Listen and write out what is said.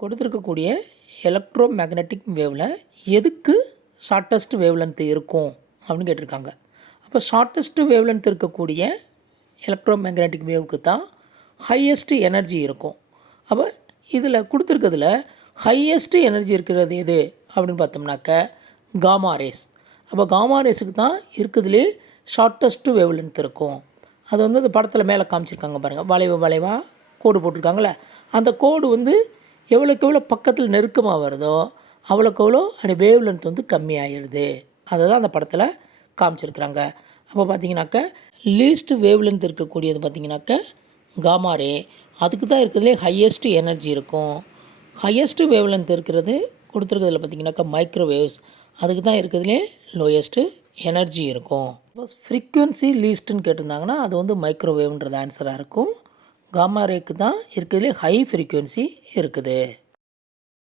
கொடுத்துருக்கக்கூடிய electro magnetic வேவில் எதுக்கு shortest wavelength இருக்கும் அப்படின்னு கேட்டிருக்காங்க. அப்போ ஷார்ட்டஸ்ட் வேவ்லென்த் இருக்கக்கூடிய எலக்ட்ரோ மேக்னெட்டிக் வேவுக்கு தான் ஹையஸ்ட் எனர்ஜி இருக்கும். அப்போ இதில் கொடுத்துருக்கிறதுல ஹையஸ்ட் எனர்ஜி இருக்கிறது எது அப்படின்னு பார்த்தோம்னாக்க காமா ரேஸ். அப்போ காமா ரேஸுக்கு தான் இருக்கிறதுலே ஷார்ட்டஸ்ட் வேவ்லென்த் இருக்கும். அது வந்து அந்த படத்தில் மேலே காமிச்சிருக்காங்க பாருங்கள், வளைவாக கோடு போட்டிருக்காங்களே, அந்த கோடு வந்து எவ்வளோக்கு எவ்வளோ பக்கத்தில் நெருக்கமாக வருதோ அவ்வளோக்கு எவ்வளோ அந்த வேவ்லென்த் வந்து கம்மியாகிடுது. அதை தான் அந்த படத்தில் காமிச்சிருக்கிறாங்க. அப்போ பார்த்தீங்கன்னாக்க லீஸ்ட் வேவ்லென்த் இருக்கக்கூடியது பார்த்திங்கனாக்க காமா ரே, அதுக்கு தான் இருக்கிறதுலே ஹையஸ்ட் எனர்ஜி இருக்கும். ஹையஸ்ட் வேவ்லென்த் இருக்கிறது கொடுத்துருக்கிறதுல பார்த்திங்கனாக்கா மைக்ரோவேவ்ஸ், அதுக்கு தான் இருக்கிறதுலே லோயஸ்ட்டு எனர்ஜி இருக்கும். இப்போ ஃப்ரீக்குவென்சி லீஸ்ட்டுன்னு கேட்டிருந்தாங்கன்னா அது வந்து மைக்ரோவேவ்ன்றது ஆன்சராக இருக்கும். காமா ரேக்கு தான் இருக்கிறதுலே ஹை ஃப்ரீக்குவென்சி இருக்குது.